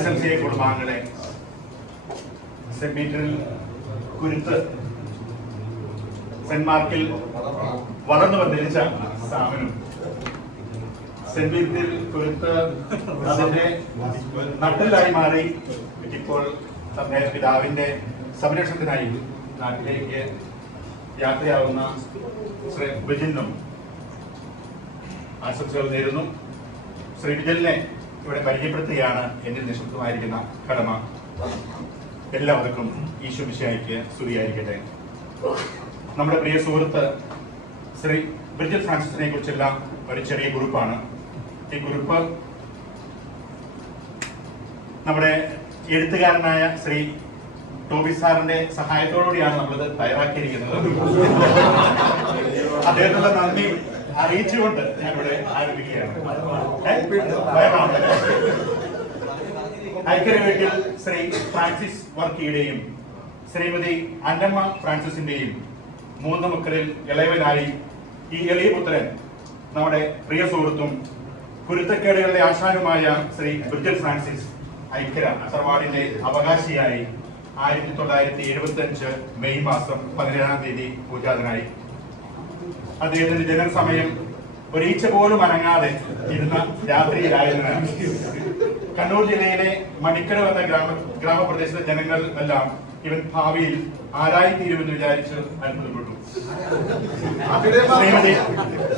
SMCA കുടുംബാംഗങ്ങളെ, saint മീറ്ററിൽ കുരുത്ത് saint മാർക്കിൽ വളർന്നു വന്നിരിച്ച സാമനും, സെന്റ് മീറ്ററിൽ കുരുത്ത് അതിന്റെ നട്ടലായി മാറി ഇപ്പോൾ പിതാവിന്റെ സംരക്ഷണത്തിനായി നാട്ടിലേക്ക് യാത്രയാവുന്ന ശ്രീ വിജിലിനും ആശംസകൾ നേരുന്നു. ശ്രീ വിജിലിനെ ഇവിടെ പരിചയപ്പെടുത്തുകയാണ് എന്നിൽ നിക്ഷിപ്തമായിരിക്കുന്ന കടമ. എല്ലാവർക്കും ഈശോ മിശിഹായ്ക്ക് സ്തുതിയായിരിക്കട്ടെ. നമ്മുടെ പ്രിയ സുഹൃത്ത് ശ്രീ ബ്രിജിൽ ഫ്രാൻസിസിനെ കുറിച്ചുള്ള ഒരു ചെറിയ കുറിപ്പാണ്. ഈ കുറിപ്പ് നമ്മുടെ എഴുത്തുകാരനായ ശ്രീ ടോബി സാറിന്റെ സഹായത്തോടുകൂടിയാണ് നമ്മളിത് തയ്യാറാക്കിയിരിക്കുന്നത്. അദ്ദേഹത്തിനുള്ള നന്ദി അറിയിച്ചുകൊണ്ട് ഞാൻ ഇവിടെ ആരംഭിക്കുകയാണ്. ഐക്യര വീട്ടിൽ ശ്രീ ഫ്രാൻസിസ് വർക്കിയുടെയും ശ്രീമതി അന്നമ്മ ഫ്രാൻസിസിന്റെയും 3 മക്കളിൽ ഇളയവനായി ഈ എളിയ പുത്രൻ നമ്മുടെ പ്രിയ സുഹൃത്തും കുരുത്തക്കേടുകളുടെ ആശാനുമായ ശ്രീ ബ്രിജിൽ ഫ്രാൻസിസ് ഐക്യര സർവാടിന്റെ അവകാശിയായി 1975 മെയ് മാസം 17-ാം തീയതി പൂജാതനായി. അദ്ദേഹത്തിന്റെ ജനനസമയം ഒരീച്ച പോലും അനങ്ങാതെ ഇരുന്ന രാത്രിയിലായതിനാൽ കണ്ണൂർ ജില്ലയിലെ മണിക്കടവ് എന്ന ഗ്രാമപ്രദേശത്തെ ജനങ്ങൾ എല്ലാം ഇവൻ ഭാവിയിൽ ആരായിത്തീരുമെന്ന് വിചാരിച്ച് അത്ഭുതപ്പെട്ടു.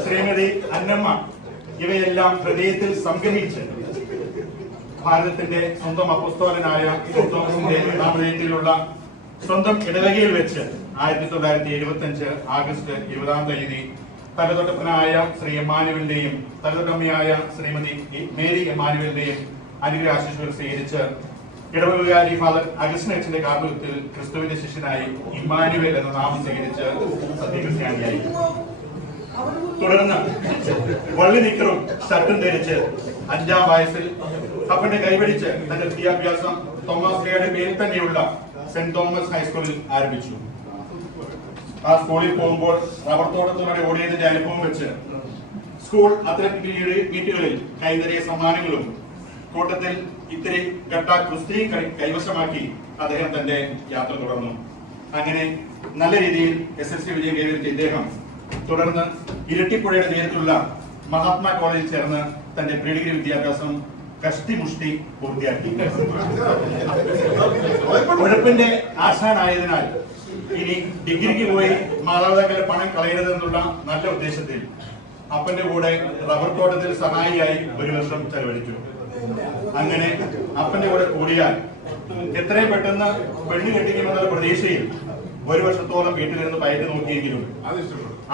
ശ്രീമതി അന്നമ്മ ഇവയെല്ലാം ഹൃദയത്തിൽ സംഗ്രഹിച്ച് ഭാരതത്തിന്റെ സ്വന്തം അപ്പസ്തോലനായ തോമസിന്റെ നാമധേയത്തിലുള്ള സ്വന്തം ഇടവകയിൽ വെച്ച് 1975 ആഗസ്റ്റ് 20-ാം തീയതി തലതൊട്ടപ്പനായ ശ്രീ എമ്മാനുവലിന്റെയും തലതൊട്ടമ്മയായ ശ്രീമതി മേരി എമ്മാനുവലിന്റെയും അനുഗ്രഹാശിസുകൾ സ്വീകരിച്ച് ഇടവകാരി ഫാദർ അഗസ്റ്റിൻ അച്ഛന്റെ കാർമ്മികത്തിൽ ക്രിസ്തുവിന്റെ ശിഷ്യനായി ഇമ്മാനുവൽ എന്ന നാമം സ്വീകരിച്ച് സത്യക്രിസ്ത്യാനിയായി. തുടർന്ന് വള്ളി നിക്കറും ഷർട്ടും ധരിച്ച് 5-ാം വയസ്സിൽ അപ്പന്റെ കൈപിടിച്ച് തന്റെ വിദ്യാഭ്യാസം തോമസ് ലിയുടെ പേരിൽ തന്നെയുള്ള സെന്റ് തോമസ് ഹൈസ്കൂളിൽ ആരംഭിച്ചു. ആ സ്കൂളിൽ പോകുമ്പോൾ റബ്ബർ തോട്ടത്തിലൂടെ ഓടിയതിന്റെ അനുഭവം വെച്ച് സ്കൂൾ അത്ലറ്റിക് മീറ്റുകളിൽ കൈതറിയ സമ്മാനങ്ങളും കൂട്ടത്തിൽ ഇത്തിരി ഘട്ട കുസ്തിയും കൈവശമാക്കി അദ്ദേഹം തന്റെ യാത്ര തുടർന്നു. അങ്ങനെ നല്ല രീതിയിൽ SSLC വിജയം കൈവരിച്ച ഇദ്ദേഹം തുടർന്ന് ഇരട്ടിപ്പുഴയുടെ തീരത്തുള്ള മഹാത്മാ കോളേജിൽ ചേർന്ന് തന്റെ പ്രീ ഡിഗ്രി വിദ്യാഭ്യാസം കഷ്ടിമുഷ്ടി പൂർത്തിയാക്കി. ഉഴപ്പിന്റെ ആശാനായതിനാൽ ഇനി ഡിഗ്രിക്ക് പോയി മാതാപിതാക്കളുടെ പണം കളയരുതെന്നുള്ള നല്ല ഉദ്ദേശത്തിൽ അപ്പന്റെ കൂടെ റബ്ബർ തോട്ടത്തിൽ സഹായിയായി 1 വർഷം ചെലവഴിച്ചു. അങ്ങനെ അപ്പന്റെ കൂടെ കൂടിയാൽ എത്രയും പെട്ടെന്ന് പെണ്ണ് കെട്ടിക്കുമെന്ന പ്രതീക്ഷയിൽ 1 വർഷത്തോളം വീട്ടിലിരുന്ന് പയറ്റ് നോക്കിയെങ്കിലും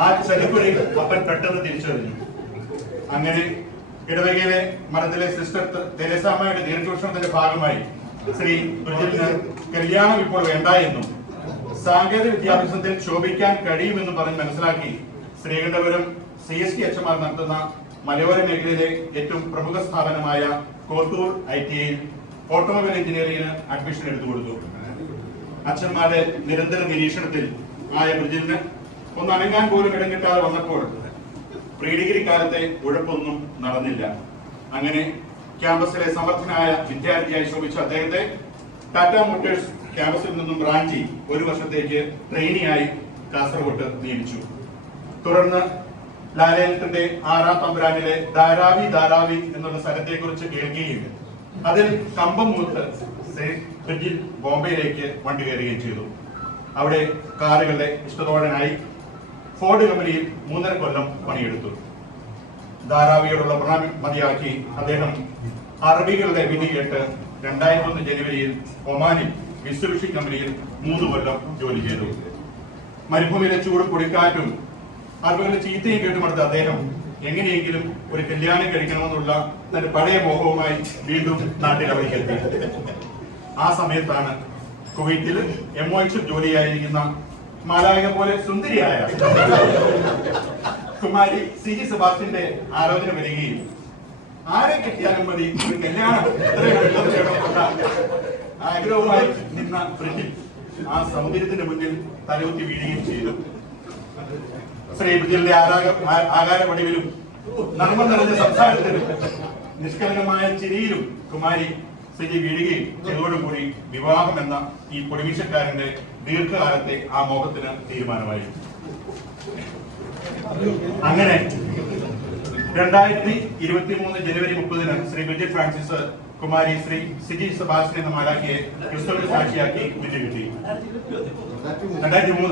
ആ ചെലപ്പുഴി അപ്പൻ പെട്ടെന്ന് തിരിച്ചറിഞ്ഞു. അങ്ങനെ ഇടവകയിലെ മഠത്തിലെ സിസ്റ്റർ തെരേസാമ്മയുടെ ദീർഘവീക്ഷണത്തിന്റെ ഭാഗമായി ശ്രീ ബ്രിജിലിന് കല്യാണം ഇപ്പോൾ വേണ്ട എന്നും സാങ്കേതിക വിദ്യാഭ്യാസത്തിൽ ശോഭിക്കാൻ കഴിയുമെന്നും പറഞ്ഞ് മനസ്സിലാക്കി ശ്രീകണ്ഠപുരം CST അച്ഛന്മാർ നടത്തുന്ന മലയോര മേഖലയിലെ ഏറ്റവും പ്രമുഖ സ്ഥാപനമായ കോട്ടൂർ ITIയിൽ ഓട്ടോമൊബൈൽ എഞ്ചിനീയറിംഗിന് അഡ്മിഷൻ എടുത്തു കൊടുത്തു. അച്ഛന്മാരുടെ നിരന്തര നിരീക്ഷണത്തിൽ ആയ ബ്രിജിലിന് ഒന്ന് അനങ്ങാൻ പോലും ഇടം കിട്ടാതെ വന്നപ്പോൾ പ്രീ ഡിഗ്രി കാലത്തെ ഉഴപ്പൊന്നും നടന്നില്ല. അങ്ങനെ ക്യാമ്പസിലെ സമർത്ഥനായ വിദ്യാർത്ഥിയായി ശോഭിച്ച അദ്ദേഹത്തെ ടാറ്റ മോട്ടോഴ്സ് ക്യാമ്പസിൽ നിന്നും റാഞ്ചി 1 വർഷത്തേക്ക് ട്രെയിനിയായി കാസർഗോഡ് നിയമിച്ചു. തുടർന്ന് ലാലേട്ടന്റെ 6-ാം തമ്പുരാനിലെ ധാരാവി എന്നുള്ള സ്ഥലത്തെ കുറിച്ച് കേൾക്കുകയും അതിൽ കമ്പം മൂത്ത് ബ്രിജിൽ ബോംബെയിലേക്ക് വണ്ടി കയറുകയും ചെയ്തു. അവിടെ കാറുകളുടെ ഇഷ്ടതോഴനായി ഫോർഡ് കമ്പനിയിൽ 3.5 കൊല്ലം പണിയെടുത്തു. ധാരാവിയോടുള്ള പ്രണാമം മതിയാക്കി അദ്ദേഹം അറബികളുടെ വിധി കേട്ട് 2001 ജനുവരിയിൽ ഒമാനിൽ മിസ്സുബിഷി കമ്പനിയിൽ 3 കൊല്ലം ജോലി ചെയ്തു. മരുഭൂമിയിലെ ചൂടും പൊടിക്കാറ്റും അറബികളുടെ ചീത്തയും കേട്ടുമെടുത്ത അദ്ദേഹം എങ്ങനെയെങ്കിലും ഒരു കല്യാണം കഴിക്കണമെന്നുള്ള തന്റെ പഴയ മോഹവുമായി വീണ്ടും നാട്ടിലവിടേക്കെത്തി. ആ സമയത്താണ് കുവൈറ്റിൽ MOH ജോലിയായിരിക്കുന്ന മാലായിക പോലെ സുന്ദരിയായ കുമാരി CG സെബാസ്റ്റ്യന്റെ ആലോചന വരികയും ആരെ കിട്ടിയാലും മതി ഒരു കല്യാണം ആഗ്രഹവുമായി നിന്ന ബ്രിജിൽ ആ സൗന്ദര്യത്തിന്റെ മുന്നിൽ തലകുത്തി വീഴുകയും ചെയ്തു. ശ്രീ ബ്രിജിലിന്റെ ആകാര പടിവിലും നർമ്മം നിറഞ്ഞ സംസാരത്തിലും നിഷ്കളങ്കമായ ചിരിയിലും കുമാരി സിജി വീഴുകയും ചെയ്തതോടുകൂടി വിവാഹം എന്ന ഈ പൊടിമീശക്കാരന്റെ ദീർഘകാലത്തെ ആ മോഹത്തിന് തീരുമാനമായി. അങ്ങനെ 2023 ജനുവരി 30 Shri Bridget Francis Kumari Shri Siji Sebastian എന്ന മാലാഖിയെ ക്രിസ്തുവിന്റെ സാക്ഷിയാക്കി വിട്ടുകിട്ടി. 2003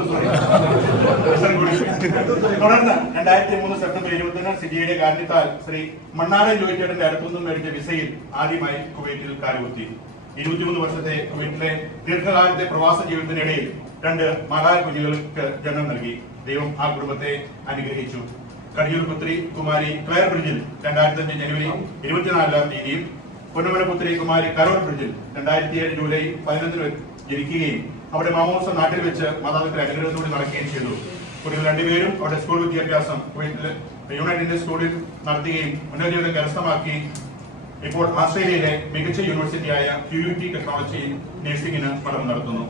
തുടർന്ന് 2003 സെപ്റ്റംബർ 21 സിജിയുടെ കാരണത്താൽ ശ്രീ മണ്ണാറൻ ജോയിച്ചേട്ടന്റെ അടുത്തുനിന്നും മേടിച്ച വിസയിൽ ആദ്യമായി കുവൈറ്റിൽ കാലുകുത്തി. 23 വർഷത്തെ കുവൈറ്റിലെ ദീർഘകാലത്തെ പ്രവാസ ജീവിതത്തിനിടയിൽ 2 മഹാ കുഞ്ഞുങ്ങൾക്ക് ജന്മം നൽകി. ദൈവം ആ കുടുംബത്തെ അനുഗ്രഹിച്ചു. കടിയൂർ പുത്രി കുമാരി ക്ലെയർ ബ്രിജിൽ 2005 ജനുവരി 24 തീയതിയും പൊന്നമല പുത്രി കുമാരി കരോൾ ബ്രിജിൽ 2007 ജൂലൈ 11 ജനിക്കുകയും അവിടെ മാമോസ നാട്ടിൽ വെച്ച് മാതാപിതാക്കളുടെ അനുഗ്രഹത്തോടെ നടക്കുകയും ചെയ്തു. കുട്ടികൾ രണ്ടുപേരും അവിടെ സ്കൂൾ വിദ്യാഭ്യാസം കുവൈറ്റിലെ യുണൈറ്റഡ് ഇന്ത്യൻ സ്കൂളിൽ നടത്തുകയും ഉന്നത ജീവിതം കരസ്ഥമാക്കി ഇപ്പോൾ ഓസ്ട്രേലിയയിലെ മികച്ച യൂണിവേഴ്സിറ്റിയായ QUT ടെക്നോളജി നഴ്സിംഗിന് പഠനം നടത്തുന്നു.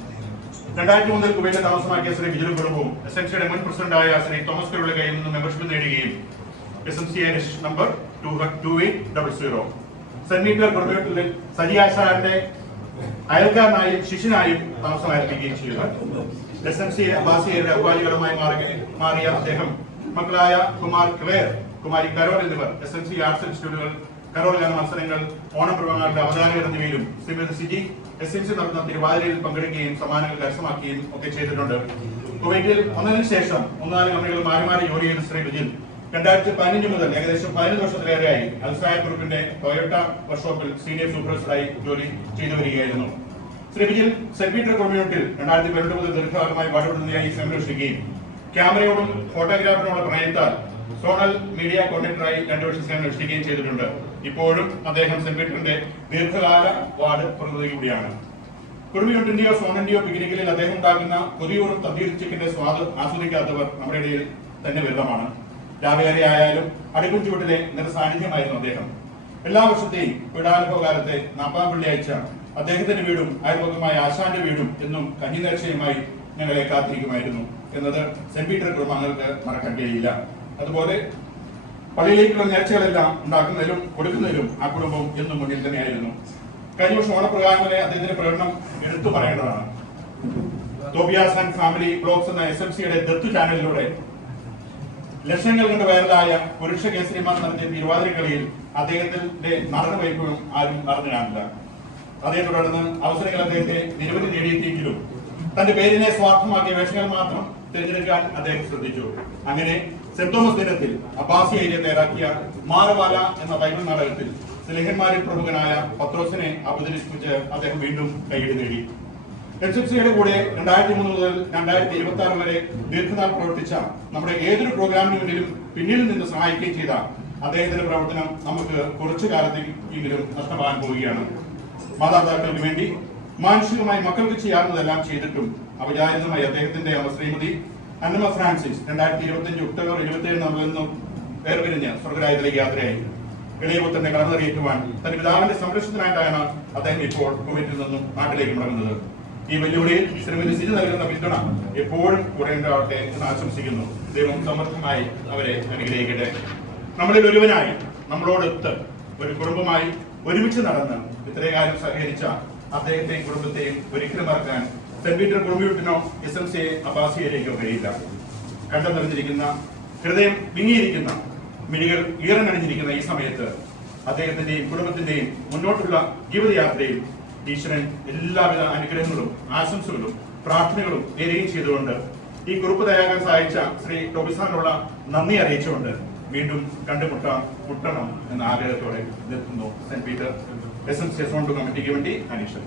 2003 കുവൈറ്റിൽ താമസമാക്കിയ ശ്രീ വിജയൻ കുടുംബവും SMCയുടെ മുൻ പ്രസിഡന്റായ ശ്രീ തോമസ് കരുളുടെ കയ്യിൽ നിന്ന് മെമ്പർഷിപ്പ് നേടുകയും SMC നമ്പർ 2800 സെന്റ് മീറ്റർ കുടുംബത്തിൽ സജിയാശാന്റെ അയൽക്കാരനായും ശിഷ്യനായും താമസം ആരംഭിക്കുകയും ചെയ്യുക. SMC അബ്ബാസിയയുടെ അഭിവാദികളുമായി മാറിയ അദ്ദേഹം മക്കളായ കുമാർ ക്ലെയർ, കുമാരി കരോൾ എന്നിവർ SMC ആർട്സ് ഇൻസ്റ്റിറ്റ്യൂട്ടുകൾ, കരോൾ ഗാന മത്സരങ്ങൾ, ഓണം പ്രകടനങ്ങളുടെ അവതാരകർ എന്നിവയിലും ശ്രീമതി സിജി SMC നടത്തുന്ന തിരുവാതിരയിൽ പങ്കെടുക്കുകയും സമ്മാനങ്ങൾ കരസ്ഥമാക്കുകയും ഒക്കെ ചെയ്തിട്ടുണ്ട്. കുവൈറ്റിൽ ഒന്നതിനു ശേഷം 3-4 കമ്പനികൾ മാറി മാറി ജോലി ചെയ്ത ശ്രീ വിജിൽ 2015 മുതൽ ഏകദേശം 15 വർഷത്തിലേറെയായി അൽസായ ഗ്രൂപ്പിന്റെ ടൊയോട്ട വർക്ക്ഷോപ്പിൽ സീനിയർ സൂപ്പർവൈസറായി ജോലി ചെയ്തു വരികയായിരുന്നു. ശ്രീ വിജിൽ സെന്റ് പീറ്റർ കമ്മ്യൂണിറ്റിയിൽ 2012 മുതൽ ദീർഘകാലമായി പാടുപെടുന്നതിനായി സേവനമനുഷ്ഠിക്കുകയും ക്യാമറയോടും ഫോട്ടോഗ്രാഫറിനോടും പ്രണയത്താൽ സോണൽ മീഡിയ കോർഡിനേറ്ററായി 2 വർഷം സേവനമനുഷ്ഠിക്കുകയും ചെയ്തിട്ടുണ്ട്. ഇപ്പോഴും അദ്ദേഹം സെന്റ് പീറ്ററിന്റെ ദീർഘകാല വാർഡ് പ്രതിനിധി കൂടിയാണ്. കുടുംബ യൂണിറ്റിന്റെയോ സോണിന്റെയോ പിക്നിക്കിൽ അദ്ദേഹം ഉണ്ടാക്കുന്ന കൊതിയൂറും തന്തൂരി ചിക്കന്റെ സ്വാദ് ആസ്വദിക്കാത്തവർ നമ്മുടെ ഇടയിൽ തന്നെ വിരളമാണ്. രാവിലെ ആയാലും അടുക്കും ചൂട്ടിലെ നിറസാന്നിധ്യമായിരുന്നു അദ്ദേഹം. എല്ലാ വർഷത്തെയും പീഡാനുഭവ കാലത്തെ 40-ാം വെള്ളിയാഴ്ച അദ്ദേഹത്തിന്റെ വീടും അയൽപക്കമായ ആശാന്റെ വീടും എന്നും കഞ്ഞിനേർച്ചയുമായി ഞങ്ങളെ കാത്തിരിക്കുമായിരുന്നു എന്നത് സെന്റ് പീറ്റർ കുടുംബാംഗങ്ങൾക്ക് മറക്കാൻ കഴിയില്ല. അതുപോലെ പള്ളിയിലേക്കുള്ള നേർച്ചകളെല്ലാം ഉണ്ടാക്കുന്നതിലും കൊടുക്കുന്നതിലും ആ കുടുംബം എന്നും മുന്നിൽ തന്നെയായിരുന്നു. കഴിഞ്ഞ വർഷം ഓണപ്രകാരനെ അദ്ദേഹത്തിന്റെ പ്രകടനം എടുത്തു പറയേണ്ടതാണ്. തോബിയാസ് ആൻഡ് ഫാമിലി ബ്ലോഗ്സ് എന്ന SMCയുടെ ദത്തു ചാനലിലൂടെ ലക്ഷങ്ങൾ കൊണ്ട് വൈറലായ പുരുഷ കേസരിമാർ നടത്തിയ തിരുവാതിര കളിയിൽ അദ്ദേഹത്തിന്റെ നടന വൈഭവം ആരും അറിഞ്ഞു കാണില്ല. അതേ തുടർന്ന് അവസരങ്ങൾ അദ്ദേഹത്തെ നിരവധി നേടിയെത്തിയെങ്കിലും തന്റെ പേരിനെ സ്വാർത്ഥമാക്കിയ വേഷങ്ങൾ മാത്രം തിരഞ്ഞെടുക്കാൻ അദ്ദേഹം ശ്രദ്ധിച്ചു. അങ്ങനെ സെന്റ് തോമസ് ദിനത്തിൽ അബ്ബാസിയയിലെ തയ്യാറാക്കിയ മാറവാല എന്ന ബൈബിൾ നാടകത്തിൽ സ്നേഹന്മാരിൽ പ്രമുഖനായ പത്രോസിനെ അവതരിപ്പിച്ച് അദ്ദേഹം വീണ്ടും കൈയ്യടി നേടി. SMCയുടെ കൂടെ 2003 മുതൽ 2026 വരെ ദീർഘനാൾ പ്രവർത്തിച്ച നമ്മുടെ ഏതൊരു പ്രോഗ്രാമിന് മുന്നിലും പിന്നിൽ നിന്ന് സഹായിക്കുകയും ചെയ്ത അദ്ദേഹത്തിന്റെ പ്രവർത്തനം നമുക്ക് കുറച്ചു കാലത്തേക്കെങ്കിലും നഷ്ടമാകാൻ പോവുകയാണ്. മാതാപിതാക്കൾക്ക് വേണ്ടി മാനുഷികമായി മക്കൾക്ക് ചെയ്യാവുന്നതെല്ലാം ചെയ്തിട്ടും അവിചാരിതമായി അദ്ദേഹത്തിന്റെ ശ്രീമതി അന്നമ്മ ഫ്രാൻസിസ് 2025 ഒക്ടോബർ 27 നമ്മളിൽ നിന്നും വേർപിരിഞ്ഞ് സ്വർഗരാജ്യത്തിലേക്ക് യാത്രയായി. ഇളയപുത്രന്റെ കടന്നറിയേറ്റുവാൻ തന്റെ പിതാവിന്റെ സംരക്ഷണത്തിനായിട്ടാണ് അദ്ദേഹം ഇപ്പോൾ കുവൈറ്റിൽ നിന്നും നാട്ടിലേക്ക് മടങ്ങുന്നത്. ഈ വെല്ലുവിളിയിൽ ശ്രീമതി സിജി നൽകുന്ന പിന്തുണ എപ്പോഴും കൂടെ ഉണ്ടാവട്ടെ എന്ന് ആശംസിക്കുന്നു. ദൈവം സമർത്ഥമായി അവരെ അനുഗ്രഹിക്കട്ടെ. നമ്മളിൽ ഒരുവനായി നമ്മളോടൊത്ത് ഒരു കുടുംബമായി ഒരുമിച്ച് നടന്ന് ഇത്രയും കാലം സഹകരിച്ച അദ്ദേഹത്തെയും കുടുംബത്തെയും ഒരിക്കലും മറക്കാൻ സെന്റ് പീറ്റർ കുടുംബ യൂണിറ്റിനോ SMC അബ്ബാസിയയിലേക്കോ കഴിയില്ല. കണ്ടം നിറഞ്ഞിരിക്കുന്ന, ഹൃദയം വിങ്ങിയിരിക്കുന്ന, മിഴികൾ ഈറനണിഞ്ഞിരിക്കുന്ന ഈ സമയത്ത് അദ്ദേഹത്തിന്റെയും കുടുംബത്തിന്റെയും മുന്നോട്ടുള്ള ജീവിതയാത്രയിൽ ഈശ്വരൻ എല്ലാവിധ അനുഗ്രഹങ്ങളും ആശംസകളും പ്രാർത്ഥനകളും നേരുകയും ചെയ്തുകൊണ്ട് ഈ കുറിപ്പ് തയ്യാറാക്കാൻ സഹായിച്ച ശ്രീ ടോബിസാറിനുള്ള നന്ദി അറിയിച്ചുകൊണ്ട് വീണ്ടും മുട്ടണം എന്ന ആഗ്രഹത്തോടെ നിർത്തുന്നു. സെന്റ് പീറ്റർ SMC കമ്മിറ്റിക്ക് വേണ്ടി അനീഷ്.